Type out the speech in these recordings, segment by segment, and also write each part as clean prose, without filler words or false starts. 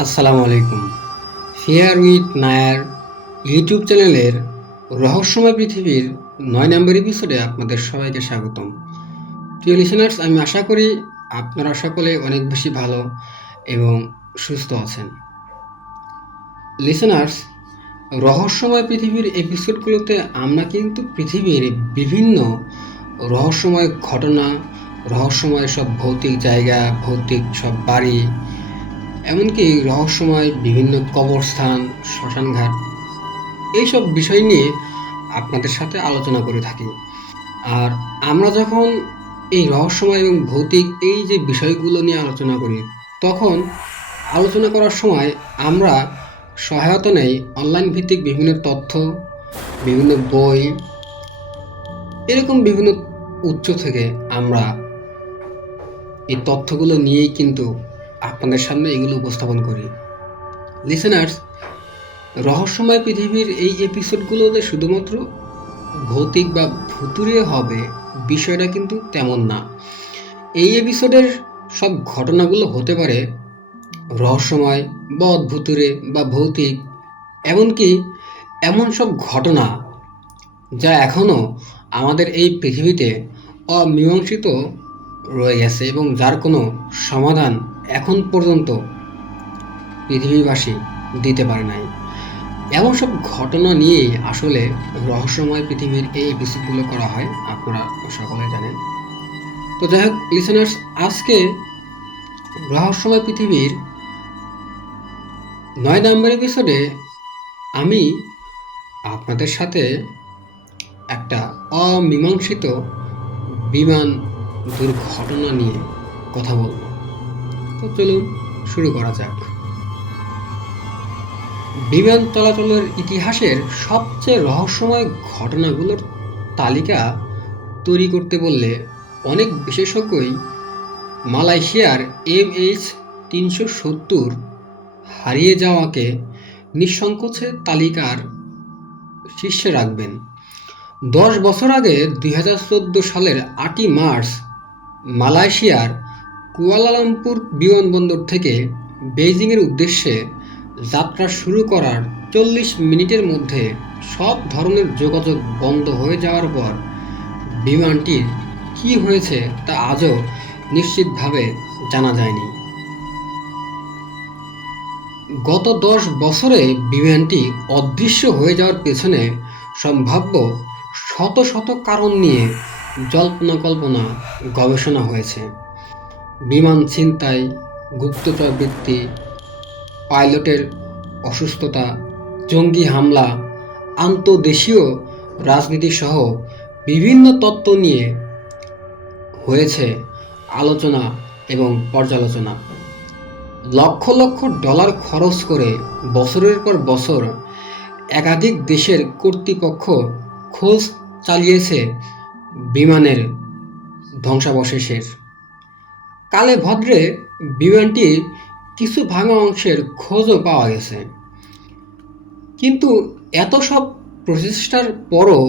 আসসালামু আলাইকুম। Fair with Nair YouTube চ্যানেলের রহস্যময় পৃথিবীর ৯ নম্বর এপিসোডে আপনাদের সবাইকে স্বাগতম। প্রিয় লিসেনার্স, আমি আশা করি আপনারা সকলে অনেক বেশি ভালো এবং সুস্থ আছেন। লিসেনার্স, রহস্যময় পৃথিবীর এপিসোডগুলোতে আমরা কিন্তু পৃথিবীর বিভিন্ন রহস্যময় ঘটনা, রহস্যময় সব ভৌতিক জায়গা, ভৌতিক সব বাড়ি, এমনকি রহস্যময় বিভিন্ন কবরস্থান, শ্মশানঘাট, এইসব বিষয় নিয়ে আপনাদের সাথে আলোচনা করে থাকি। আর আমরা যখন এই রহস্যময় এবং ভৌতিক এই যে বিষয়গুলো নিয়ে আলোচনা করি, তখন আলোচনা করার সময় আমরা সহায়তা নেই অনলাইন ভিত্তিক বিভিন্ন তথ্য, বিভিন্ন বই, এরকম বিভিন্ন উৎস থেকে আমরা এই তথ্যগুলো নিয়েই কিন্তু আপনাদের সামনে এগুলো উপস্থাপন করি। লিসেনার্স, রহস্যময় পৃথিবীর এই এপিসোডগুলোতে শুধুমাত্র ভৌতিক বা ভুতুড়ে হবে বিষয়টা কিন্তু তেমন না। এই এপিসোডের সব ঘটনাগুলো হতে পারে রহস্যময় বা ভুতুড়ে বা ভৌতিক, এমনকি এমন সব ঘটনা যা এখনও আমাদের এই পৃথিবীতে অমীমাংসিত রয়ে গেছে এবং যার কোনো সমাধান এখন পর্যন্ত পৃথিবীবাসী দিতে পারে নাই। এমন সব ঘটনা নিয়েই আসলে রহস্যময় পৃথিবীর এই এপিসোডগুলো করা হয়, আপনারা সকলে জানেন। তো যাই হোক লিসেনার্স, আজকে রহস্যময় পৃথিবীর ৯ নম্বর এপিসোডে আমি আপনাদের সাথে একটা অমীমাংসিত বিমান দুর্ঘটনা নিয়ে কথা বলবো। তো চলুন শুরু করা যাক। বিমান চলাচলের ইতিহাসের সবচেয়ে রহস্যময় ঘটনাগুলোর তালিকা তৈরি করতে বললে অনেক বিশেষজ্ঞই মালয়েশিয়ার MH370 হারিয়ে যাওয়াকে নিঃসংকোচে তালিকার শীর্ষে রাখবেন। 10 বছর আগে 2014 সালের 8ই মার্চ মালয়েশিয়ার কুয়ালালামপুর বিমানবন্দর থেকে বেইজিংয়ের উদ্দেশ্যে যাত্রা শুরু করার 40 মিনিটের মধ্যে সব ধরনের যোগাযোগ বন্ধ হয়ে যাওয়ার পর বিমানটির কী হয়েছে তা আজও নিশ্চিতভাবে জানা যায়নি। গত 10 বছরে বিমানটি অদৃশ্য হয়ে যাওয়ার পেছনে সম্ভাব্য শত শত কারণ নিয়ে জল্পনা কল্পনা গবেষণা হয়েছে। বিমান ছিনতাই, গুপ্তচরবৃত্তি, পাইলটের অসুস্থতা, জঙ্গি হামলা, আন্তঃদেশীয় রাজনীতিসহ বিভিন্ন তত্ত্ব নিয়ে হয়েছে আলোচনা এবং পর্যালোচনা। লক্ষ লক্ষ ডলার খরচ করে বছরের পর বছর একাধিক দেশের কর্তৃপক্ষ খোঁজ চালিয়েছে বিমানের ধ্বংসাবশেষের। কালে ভদ্রে বিমানটির কিছু ভাঙা অংশের খোঁজও পাওয়া গেছে, কিন্তু এত সব প্রচেষ্টার পরও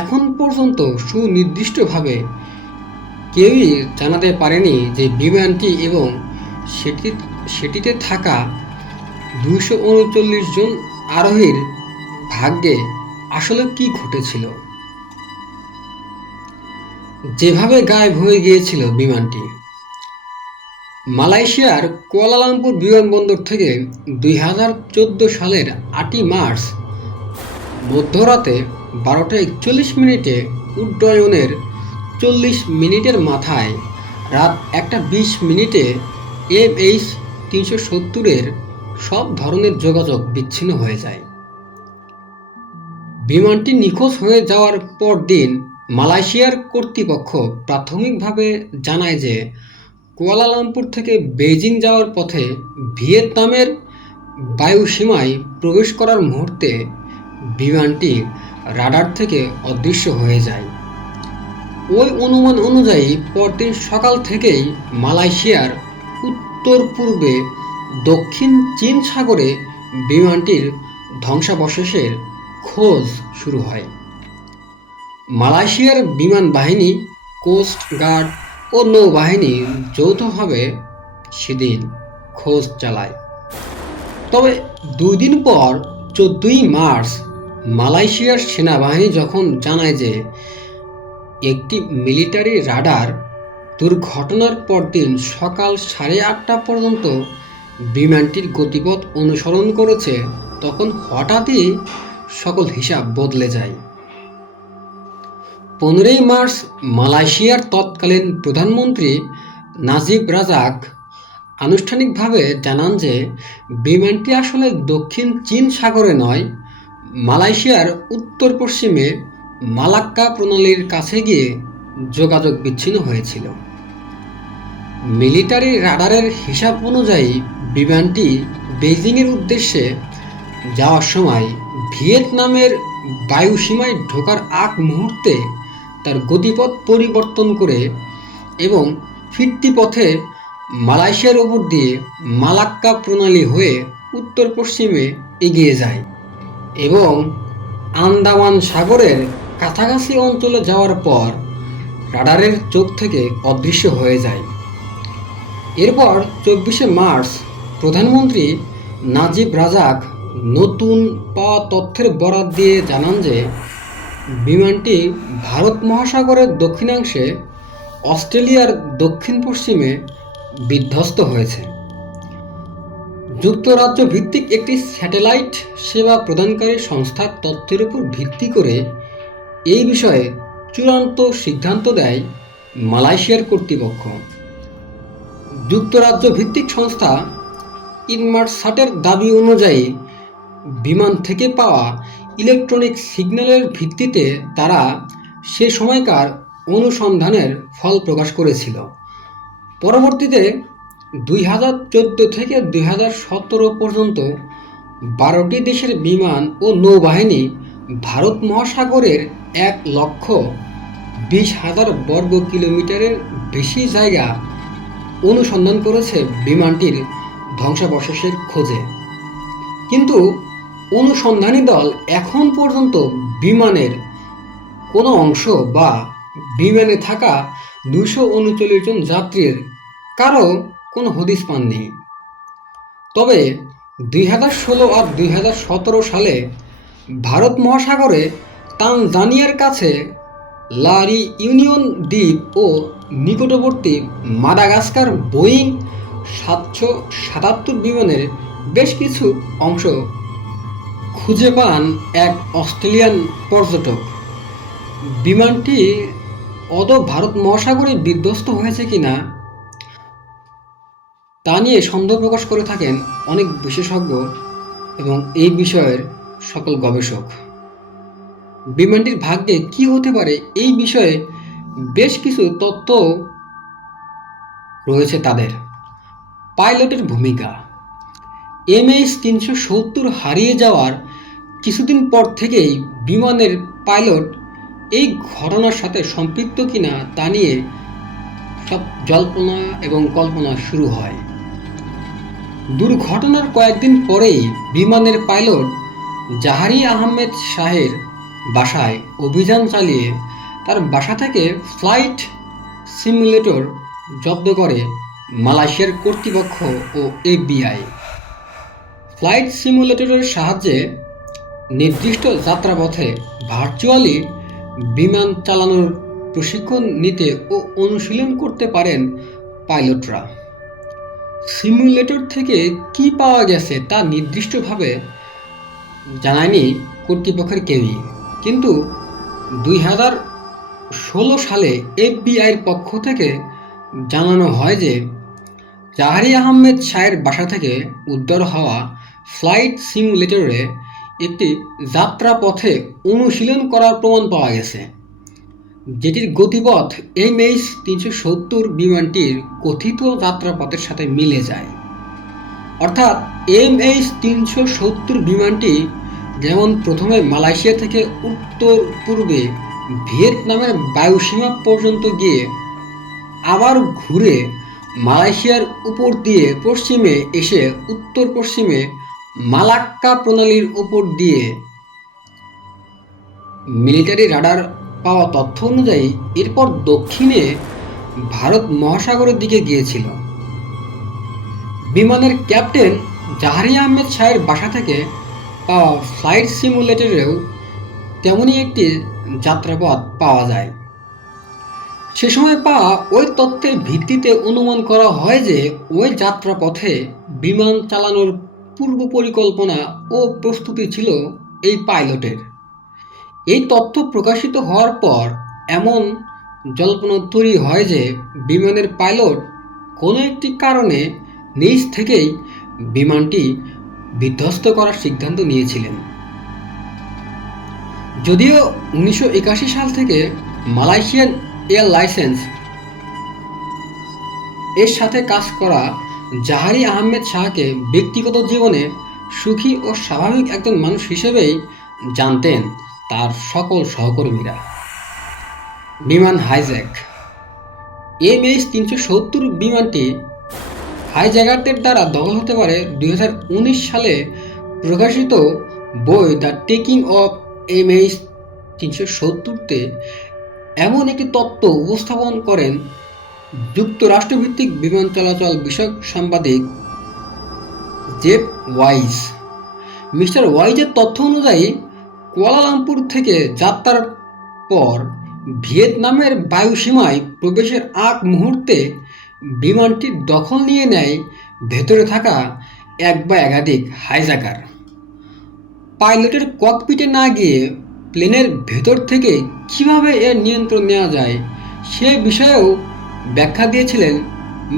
এখন পর্যন্ত সুনির্দিষ্টভাবে কেউই জানাতে পারেনি যে বিমানটি এবং সেটিতে থাকা 239 জন আরোহীর ভাগ্যে আসলে কি ঘটেছিল। যেভাবে গায়েব হয়ে গিয়েছিল বিমানটি। মালয়েশিয়ার কুয়ালালামপুর বিমানবন্দর থেকে 2014 সালের 8ই মার্চ মধ্যরাতে 12:41 উড্ডয়নের 40 মিনিটের মাথায় রাত 1:20 MH370 সব ধরনের যোগাযোগ বিচ্ছিন্ন হয়ে যায়। বিমানটি নিখোঁজ হয়ে যাওয়ার পরদিন মালয়েশিয়ার কর্তৃপক্ষ প্রাথমিকভাবে জানায় যে কুয়ালালামপুর থেকে বেইজিং যাওয়ার পথে ভিয়েতনামের বায়ুসীমায় প্রবেশ করার মুহূর্তে বিমানটি রাডার থেকে অদৃশ্য হয়ে যায়। ওই অনুমান অনুযায়ী পরদিন সকাল থেকেই মালয়েশিয়ার উত্তর পূর্বে দক্ষিণ চীন সাগরে বিমানটির ধ্বংসাবশেষের খোঁজ শুরু হয়। মালয়েশিয়ার বিমান বাহিনী, কোস্ট গার্ড ও নৌবাহিনী যৌথভাবে সেদিন খোঁজ চালায়। তবে 2 দিন পর 14ই মার্চ মালয়েশিয়ার সেনাবাহিনী যখন জানায় যে একটি মিলিটারি রাডার দুর্ঘটনার পরদিন সকাল 8:30 পর্যন্ত বিমানটির গতিপথ অনুসরণ করেছে, তখন হঠাৎই সকল হিসাব বদলে যায়। 15ই মার্চ মালয়েশিয়ার তৎকালীন প্রধানমন্ত্রী নাজিব রাজাক আনুষ্ঠানিকভাবে জানান যে বিমানটি আসলে দক্ষিণ চীন সাগরে নয়, মালয়েশিয়ার উত্তর পশ্চিমে মালাক্কা প্রণালীর কাছে গিয়ে যোগাযোগ বিচ্ছিন্ন হয়েছিল। মিলিটারি রাডারের হিসাব অনুযায়ী বিমানটি বেইজিংয়ের উদ্দেশ্যে যাওয়ার সময় ভিয়েতনামের বায়ুসীমায় ঢোকার আগ মুহূর্তে তার গতিপথ পরিবর্তন করে এবং ফিরতি পথে মালয়েশিয়ার ওপর দিয়ে মালাক্কা প্রণালী হয়ে উত্তর পশ্চিমে এগিয়ে যায় এবং আন্দামান সাগরের কাছাকাছি অঞ্চলে যাওয়ার পর রাডারের চোখ থেকে অদৃশ্য হয়ে যায়। এরপর 24শে মার্চ প্রধানমন্ত্রী নাজিব রাজাক নতুন পাওয়া তথ্যের বরাত দিয়ে জানান যে বিমানটি ভারত মহাসাগরের দক্ষিণাংশে অস্ট্রেলিয়ার দক্ষিণ পশ্চিমে বিধ্বস্ত হয়েছে। যুক্তরাজ্য ভিত্তিক একটি স্যাটেলাইট সেবা প্রদানকারী সংস্থার তথ্যের উপর ভিত্তি করে এই বিষয়ে চূড়ান্ত সিদ্ধান্ত দেয় মালয়েশিয়ার কর্তৃপক্ষ। যুক্তরাজ্য ভিত্তিক সংস্থা ইনমারসাটের দাবি অনুযায়ী বিমান থেকে পাওয়া ইলেকট্রনিক সিগন্যালের ভিত্তিতে তারা সে সময়কার অনুসন্ধানের ফল প্রকাশ করেছিল। পরবর্তীতে 2014 থেকে 2017 পর্যন্ত 12টি দেশের বিমান ও নৌবাহিনী ভারত মহাসাগরের 1,20,000 বর্গ কিলোমিটারের বেশি জায়গা অনুসন্ধান করেছে বিমানটির ধ্বংসাবশেষের খোঁজে, কিন্তু অনুসন্ধানী দল এখন পর্যন্ত বিমানের কোনো অংশ বা বিমানে থাকা 239 জন যাত্রীর কারো কোনো হদিস পাননি। তবে 2016 আর 2017 সালে ভারত মহাসাগরে তানজানিয়ার কাছে লারি ইউনিয়ন দ্বীপ ও নিকটবর্তী মাদাগাস্কার বোয়িং 777 বিমানের বেশ কিছু অংশ খুঁজে পান এক অস্ট্রেলিয়ান পর্যটক। বিমানটি আদৌ ভারত মহাসাগরে বিধ্বস্ত হয়েছে কিনা তা নিয়ে সন্দেহ প্রকাশ করে থাকেন অনেক বিশেষজ্ঞ এবং এই বিষয়ের সকল গবেষক। বিমানটির ভাগ্যে কি হতে পারে এই বিষয়ে বেশ কিছু তথ্য রয়েছে তাদের। পাইলটের ভূমিকা। MH370 হারিয়ে যাওয়ার কিছুদিন পর থেকেই বিমানের পাইলট এই ঘটনার সাথে সম্পৃক্ত কিনা তা নিয়ে সব জল্পনা এবং কল্পনা শুরু হয়। দুর্ঘটনার কয়েকদিন পরেই বিমানের পাইলট জাহারি আহমেদ শাহের বাসায় অভিযান চালিয়ে তার বাসা থেকে ফ্লাইট সিমুলেটর জব্দ করে মালয়েশিয়ার কর্তৃপক্ষ ও FBI। ফ্লাইট সিমুলেটরের সাহায্যে নির্দিষ্ট যাত্রাপথে ভার্চুয়ালি বিমান চালানোর প্রশিক্ষণ নিতে ও অনুশীলন করতে পারেন পাইলটরা। সিমুলেটর থেকে কি পাওয়া গেছে তা নির্দিষ্টভাবে জানায়নি কর্তৃপক্ষের কেউই, কিন্তু 2016 সালে FBIর পক্ষ থেকে জানানো হয় যে জাহারি আহমেদ শাহের বাসা থেকে উদ্ধার হওয়া ফ্লাইট সিমুলেটরে একটি যাত্রাপথে অনুশীলন করার প্রমাণ পাওয়া গেছে, যেটির গতিপথ MH370 বিমানটির কথিত যাত্রাপথের সাথে মিলে যায়। অর্থাৎ MH370 বিমানটি যেমন প্রথমে মালয়েশিয়া থেকে উত্তর পূর্বে ভিয়েতনামের বায়ুসীমা পর্যন্ত গিয়ে আবার ঘুরে মালয়েশিয়ার উপর দিয়ে পশ্চিমে এসে উত্তর পশ্চিমে মালাক্কা প্রণালীর উপর দিয়ে মিলিটারি রাডার পাওয়া তথ্য অনুযায়ী এরপর দক্ষিণে ভারত মহাসাগরের দিকে গিয়েছিল। বিমানের ক্যাপ্টেন জাহারি আহমেদ শাহের বাসা থেকে পাওয়া ফ্লাইট সিমুলেটরেও তেমনই একটি যাত্রাপথ পাওয়া যায়। সে সময় পাওয়া ওই তথ্যের ভিত্তিতে অনুমান করা হয় যে ওই যাত্রাপথে বিমান চালানোর পূর্ব পরিকল্পনা ও প্রস্তুতি ছিল এই পাইলটের। এই তথ্য প্রকাশিত হওয়ার পর এমন জল্পনা তৈরি হয় যে বিমানের পাইলট কোনো একটি কারণে নিজ থেকেই বিমানটি বিধ্বস্ত করার সিদ্ধান্ত নিয়েছিলেন। যদিও 1981 সাল থেকে মালয়েশিয়ান এয়ার লাইসেন্স এর সাথে কাজ করা জাহারি আহমেদ শাহকে ব্যক্তিগত জীবনে সুখী ও স্বাভাবিক একজন মানুষ হিসেবেই জানতেন তার সকল সহকর্মীরা। বিমান হাইজ্যাক। MH370 বিমানটি হাইজ্যাকারদের দ্বারা দখল হতে পারে 2019 সালে প্রকাশিত বই দ্য টেকিং অফ MH370-তে এমন একটি তত্ত্ব উপস্থাপন করেন যুক্তরাষ্ট্রভিত্তিক বিমান চলাচল বিষয়ক সাংবাদিক জেফ ওয়াইজ। মিস্টার ওয়াইজের তথ্য অনুযায়ী কুয়ালালামপুর থেকে যাত্রার পর ভিয়েতনামের বায়ুসীমায় প্রবেশের আগ মুহূর্তে বিমানটির দখল নিয়ে নেয় ভেতরে থাকা এক বা একাধিক হাইজ্যাকার। পাইলটের ককপিটে না গিয়ে প্লেনের ভেতর থেকে কিভাবে এর নিয়ন্ত্রণ নেওয়া যায় সে বিষয়েও ব্যাখ্যা দিয়েছিলেন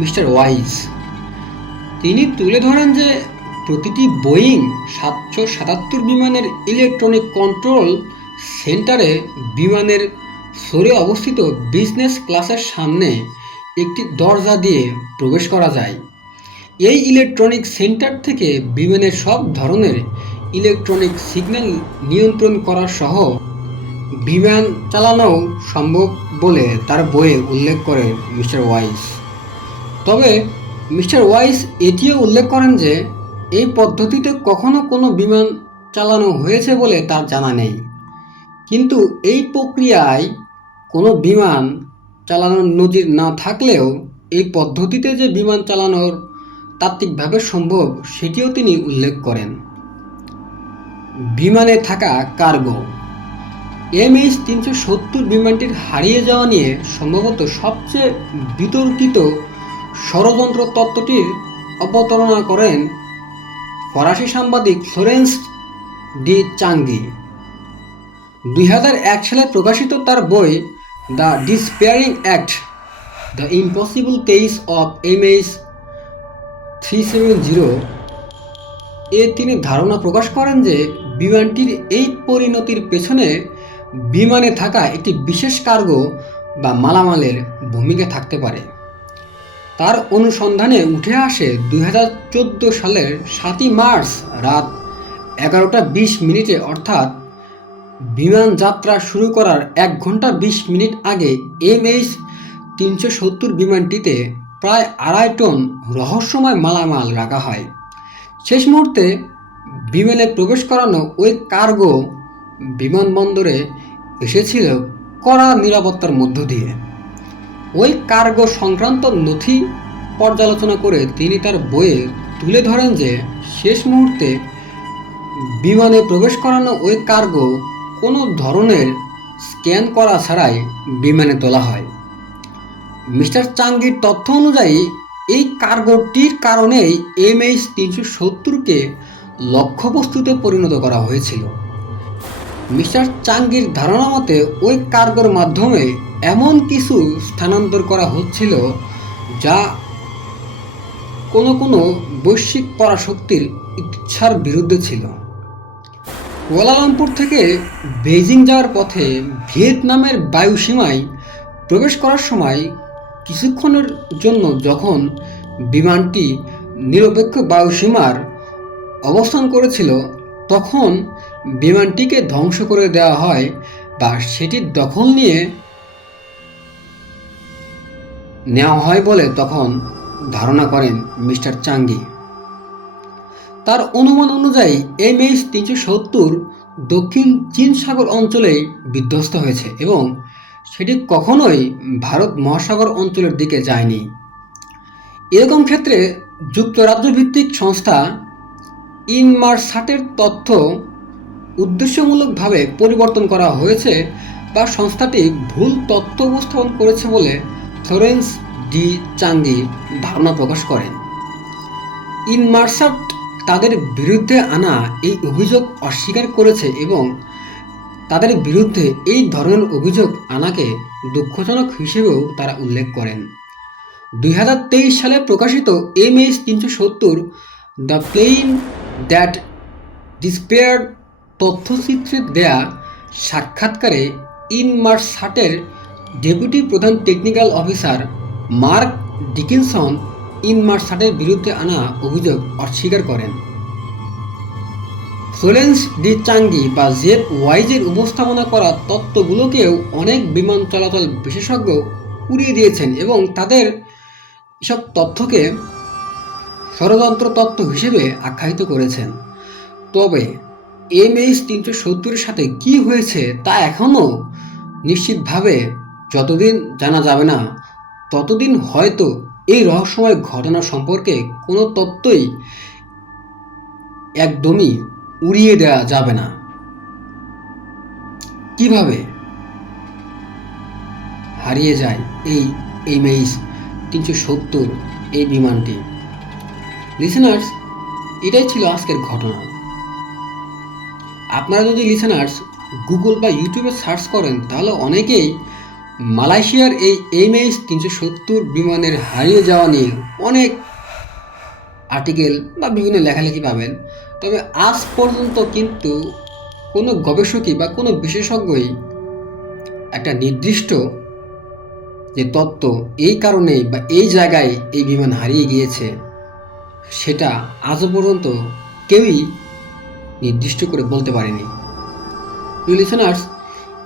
মিস্টার ওয়াইজ। তিনি তুলে ধরেন যে প্রতিটি বোয়িং 777 বিমানের ইলেকট্রনিক কন্ট্রোল সেন্টারে বিমানের সরে অবস্থিত বিজনেস ক্লাসের সামনে একটি দরজা দিয়ে প্রবেশ করা যায়। এই ইলেকট্রনিক সেন্টার থেকে বিমানের সব ধরনের ইলেকট্রনিক সিগন্যাল নিয়ন্ত্রণ করা সহ বিমান চালানোও সম্ভব বলে তার বইয়ে উল্লেখ করে মিস্টার ওয়াইজ। তবে মিস্টার ওয়াইজ এটিও উল্লেখ করেন যে এই পদ্ধতিতে কখনো কোনো বিমান চালানো হয়েছে বলে তার জানা নেই, কিন্তু এই প্রক্রিয়ায় কোনো বিমান চালানোর নজির না থাকলেও এই পদ্ধতিতে যে বিমান চালানোর তাত্ত্বিকভাবে সম্ভব সেটিও তিনি উল্লেখ করেন। বিমানে থাকা কার্গো। MH370 বিমানটির হারিয়ে যাওয়া নিয়ে সম্ভবত সবচেয়ে বিতর্কিত ষড়যন্ত্র তত্ত্বটির অবতারণা করেন ফরাসি সাংবাদিক ফ্লোরেন্স ডি চাঙ্গি। 2001 সালে প্রকাশিত তার বই the disappearing act, the impossible case of MH370 এ তিনি ধারণা প্রকাশ করেন যে বিমানটির এই পরিণতির পেছনে বিমানে থাকা একটি বিশেষ কার্গো বা মালামালের ভূমিকা থাকতে পারে। তার অনুসন্ধানে উঠে আসে 2014 সালের 7 মার্চ রাত 11:20 অর্থাৎ বিমান যাত্রা শুরু করার 1 ঘন্টা 20 মিনিট আগে MH370 বিমানটিতে প্রায় 2.5 টন রহস্যময় মালামাল রাখা হয়। শেষ মুহূর্তে বিমানে প্রবেশ করানো ওই কার্গো বিমানবন্দরে এসেছিল কড়া নিরাপত্তার মধ্য দিয়ে। ওই কার্গো সংক্রান্ত নথি পর্যালোচনা করে তিনি তার বইয়ে তুলে ধরেন যে শেষ মুহূর্তে বিমানে প্রবেশ করানো ওই কার্গো কোনো ধরনের স্ক্যান করা ছাড়াই বিমানে তোলা হয়। মিস্টার চাঙ্গির তথ্য অনুযায়ী এই কার্গোটির কারণেই MH370-কে লক্ষ্যবস্তুতে পরিণত করা হয়েছিল। মিস্টার চাঙ্গির ধারণা মতে ওই কার্গোর মাধ্যমে এমন কিছু স্থানান্তর করা হচ্ছিল যা কোনো বৈশ্বিক পরাশক্তির ইচ্ছার বিরুদ্ধে ছিল। কুয়ালালামপুর থেকে বেইজিং যাওয়ার পথে ভিয়েতনামের বায়ুসীমায় প্রবেশ করার সময় কিছুক্ষণের জন্য যখন বিমানটি নিরপেক্ষ বায়ুসীমার অবস্থান করেছিল তখন বিমানটিকে ধ্বংস করে দেওয়া হয় বা সেটির দখল নেওয়া হয় বলে তখন ধারণা করেন মিস্টার চাঙ্গি। তার অনুমান অনুযায়ী MH370 দক্ষিণ চীন সাগর অঞ্চলেই বিধ্বস্ত হয়েছে এবং সেটি কখনোই ভারত মহাসাগর অঞ্চলের দিকে যায়নি। এরকম ক্ষেত্রে যুক্তরাজ্য ভিত্তিক সংস্থা ইনমারসাটের তথ্য উদ্দেশ্যমূলকভাবে পরিবর্তন করা হয়েছে বা সংস্থাটি ভুল তথ্য উপস্থাপন করেছে বলে ফ্লোরেন্স ডি চাঙ্গি ধারণা প্রকাশ করেন। ইনমারসাট তাদের বিরুদ্ধে আনা এই অভিযোগ অস্বীকার করেছে এবং তাদের বিরুদ্ধে এই ধরনের অভিযোগ আনাকে দুঃখজনক হিসেবেও তারা উল্লেখ করেন। 2023 সালে প্রকাশিত MH370 দ্য প্লেন দ্যাট ডিসপেয়ার্ড তথ্যচিত্রে দেয়া সাক্ষাৎকারে ইনমারসাটের ডেপুটি প্রধান টেকনিক্যাল অফিসার মার্ক ডিকিনসন ইনমারসাটের বিরুদ্ধে আনা অভিযোগ অস্বীকার করেন। ফ্লোরেন্স ডি চাঙ্গি বা জেফ ওয়াইজের উপস্থাপনা করা তত্ত্বগুলোকেও অনেক বিমান চলাচল বিশেষজ্ঞ উড়িয়ে দিয়েছেন এবং তাদের এসব তথ্যকে ষড়যন্ত্র তত্ত্ব হিসেবে আখ্যায়িত করেছেন। তবে MH370 সাথে কি হয়েছে তা এখনও নিশ্চিতভাবে যতদিন জানা যাবে না ততদিন হয়তো এই রহস্যময় ঘটনা সম্পর্কে কোনো তথ্যই একদমই উড়িয়ে দেওয়া যাবে না। কিভাবে হারিয়ে যায় এই MH370 এই বিমানটি? লিসেনার্স, এটাই ছিল আজকের ঘটনা। আপনারা যদি লিসেনার্স গুগল বা ইউটিউবে সার্চ করেন তাহলে অনেকেই মালয়েশিয়ার এই MH370 বিমানের হারিয়ে যাওয়া নিয়ে অনেক আর্টিকেল বা বিভিন্ন লেখালেখি পাবেন। তবে আজ পর্যন্ত কিন্তু কোনো গবেষকই বা কোনো বিশেষজ্ঞই একটা নির্দিষ্ট যে তত্ত্ব এই কারণেই বা এই জায়গায় এই বিমান হারিয়ে গিয়েছে সেটা আজও পর্যন্ত কেউই নির্দিষ্ট করে বলতে পারেনি। লিসেনার্স,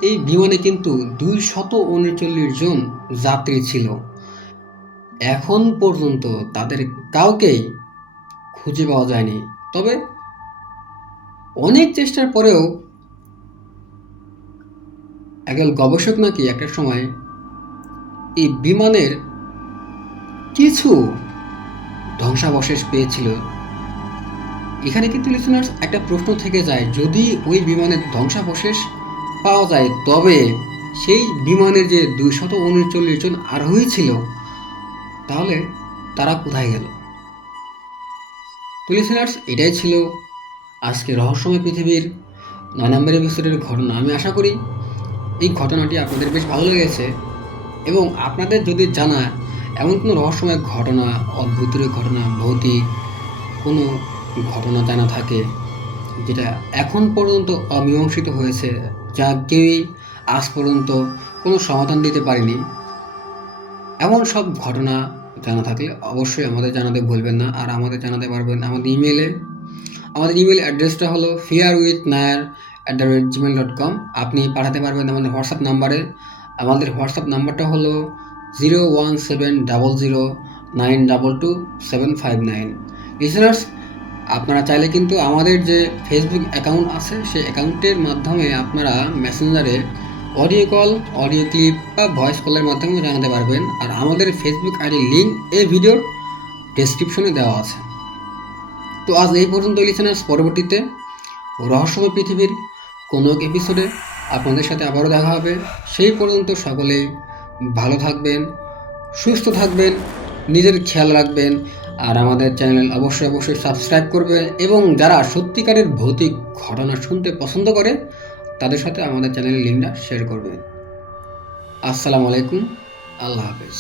এই বিমানে কিন্তু 239 জন যাত্রী ছিল। এখন পর্যন্ত তাদের কাউকেই খুঁজে পাওয়া যায়নি। তবে অনেক চেষ্টার পরেও একজন গবেষক নাকি একটা সময় এই বিমানের কিছু ধ্বংসাবশেষ পেয়েছিল। এখানে কিন্তু লিসেনার্স একটা প্রশ্ন থেকে যায়, যদি ওই বিমানের ধ্বংসাবশেষ পাওয়া যায় তবে সেই বিমানের যে 239 জন আরোহী ছিল তাহলে তারা কোথায় গেল? তো লিসেনার্স, এটাই ছিল আজকে রহস্যময় পৃথিবীর 9 নম্বর এপিসোডের ঘটনা। আমি আশা করি এই ঘটনাটি আপনাদের বেশ ভালো লেগেছে এবং আপনাদের যদি জানা এমন কোনো রহস্যময় ঘটনা, অদ্ভুত ঘটনা, ভৌতিক কোনো ঘটনা জানা থাকে যেটা এখন পর্যন্ত অমীমাংসিত হয়েছে, যা কেউই আজ পর্যন্ত কোনো সমাধান দিতে পারেনি, এমন সব ঘটনা জানা থাকলে অবশ্যই আমাদের জানাতে ভুলবেন না। আর আমাদের জানাতে পারবেন আমাদের ইমেইলে। আমাদের ইমেল অ্যাড্রেসটা হলো fearwithnair@gmail.com। আপনি পাঠাতে পারবেন আমাদের হোয়াটসঅ্যাপ নাম্বারে। আমাদের হোয়াটসঅ্যাপ নাম্বারটা হলো 01700922759। লিসেনার্স, আপনারা চাইলে কিন্তু আমাদের যে ফেসবুক অ্যাকাউন্ট আছে সেই অ্যাকাউন্টের মাধ্যমে আপনারা মেসেঞ্জারে অডিও কল, অডিও ক্লিপ বা ভয়েস কলের মাধ্যমে জানাতে পারবেন। আর আমাদের ফেসবুক আইডির লিঙ্ক এই ভিডিওর ডেসক্রিপশনে দেওয়া আছে। তো আজ এই পর্যন্ত লিসেনার্স, পরবর্তীতে রহস্যময় পৃথিবীর কোনো এক এপিসোডে আপনাদের সাথে আবারও দেখা হবে। সেই পর্যন্ত সকলেই ভালো থাকবেন, সুস্থ থাকবেন, নিজের খেয়াল রাখবেন। আর আমাদের চ্যানেল অবশ্যই সাবস্ক্রাইব করবেন এবং যারা সত্যিকারের ভৌতিক ঘটনা শুনতে পছন্দ করে তাদের সাথে আমাদের চ্যানেলের লিঙ্কটা শেয়ার করবেন। আসসালামু আলাইকুম, আল্লাহ হাফেজ।